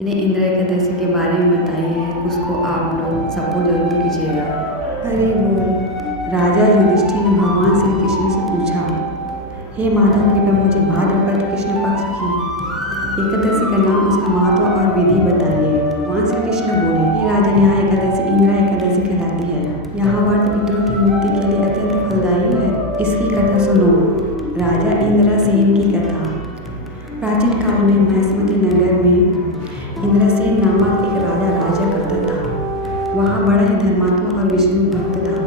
मैंने इंदिरा एकादशी के बारे में बताई है, उसको आप लोग सपोर्ट जरूर कीजिएगा। हरि बोल। राजा युधिष्ठिर ने भगवान श्री कृष्ण से पूछा, हे माधव, कृपया मुझे भाद्रपद कृष्ण पक्ष की एकादशी का नाम, उसका महत्व और विधि बताइए। भगवान श्री कृष्ण बोले, हे राजन, यहाँ एकादशी इंदिरा एकादशी कहलाती है। यहाँ व्रत पितरों की मुक्ति के लिए अत्यंत फलदायी है। इसकी कथा सुनो। राजा इंद्रसेन की कथा। प्राचीन काल में महेश्मती नगर में इंद्रसेन नामक एक राजा राज्य करता था। वहाँ बड़ा ही धर्मात्मा और विष्णु भक्त था।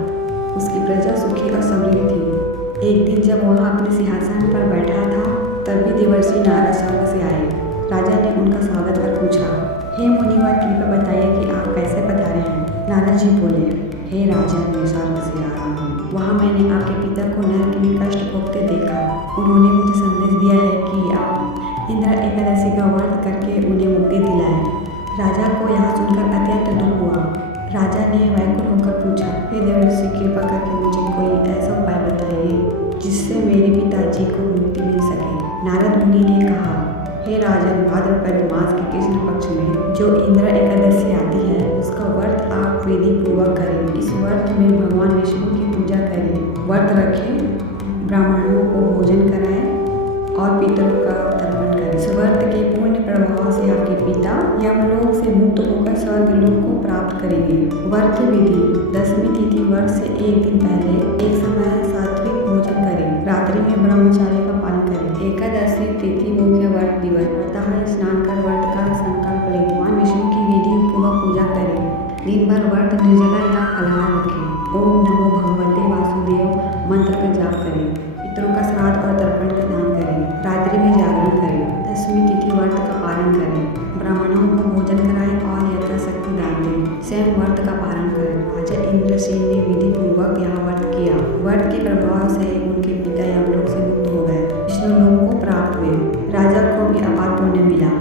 उसकी प्रजा सुखी और समृद्ध थी। एक दिन जब वह अपने सिंहासन पर बैठा था, तभी देवर्षि नारद स्वर्ग से आए। राजा ने उनका स्वागत कर पूछा, हे मुनिवर, कृपया बताइए कि आप कैसे पधारे हैं। नारद जी बोले, हे राजन, मैं स्वर्ग से आ रहा हूँ। वहाँ मैंने आपके पिता को नरक में कष्ट भोगते देखा। उन्होंने मुझे संदेश दिया है कि आप इंदिरा एकादशी का व्रत करके उन्हें मुक्ति दिलाएं। राजा को यहाँ सुनकर अत्यंत दुख हुआ। राजा ने व्याकुल होकर पूछा, हे देवर्षि, कृपा करके मुझे कोई ऐसा उपाय बताइए जिससे मेरे पिताजी को मुक्ति मिल सके। नारद मुनि ने कहा, हे राजन, भाद्रपद मास के कृष्ण पक्ष में जो इंदिरा एकादशी आती है, उसका व्रत आप विधि पूर्वक करें। इस व्रत में भगवान विष्णु की पूजा करें, व्रत रखें, ब्राह्मणों को भोजन कराएं और पितरों का तर्पण करें। इस व्रत के पुण्य प्रभाव से आपके पिता यमलोक से मुक्त होकर स्वर्ग लोक को प्राप्त करेंगे। व्रत विधि: दसवीं तिथि व्रत से एक दिन पहले एक समय सात्विक भोजन करें। रात्रि में ब्रह्मचर्य का पालन करें। एकादशी तिथि मुख्य व्रत दिवस, प्रातः स्नान कर व्रत का संकल्प लें। भगवान विष्णु की विधि पूर्वक पूजा करें। दिन भर व्रत निर्जला या फलाहार रखें। ओम नमो भगवते वासुदेव मंत्र का जाप करें। पितरों का श्राद्ध और तर्पण का दान करें। रात्रि में जागरण करें। दसवीं तिथि व्रत का पालन करें। ब्राह्मणों को भोजन कराएं और यथाशक्ति दान दें। स्वयं व्रत का पालन करें। राजा इंद्रसेन ने विधि पूर्वक यह व्रत किया। व्रत के प्रभाव से उनके पिता यमलोक से मुक्त हो गए, विष्णु लोक को प्राप्त हुए। राजा को भी अपार पुण्य मिला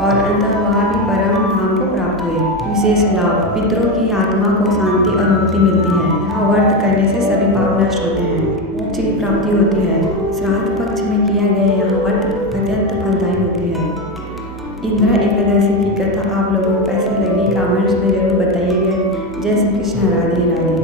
और अंततः वह भी परम धाम को प्राप्त हुए। विशेष लाभ: पितरों की आत्मा को शांति और मुक्ति मिलती है। यह व्रत करने से सभी पाप नष्ट होते हैं, मोक्ष की प्राप्ति होती है। श्राद्ध पक्ष में किया गया यह व्रत अत्यंत फलदायी होती है। इंदिरा एकादशी की कथा आप लोगों को कैसी लगी, कमेंट्स में जरूर बताइएगा। जय श्री कृष्ण। राधे राधे।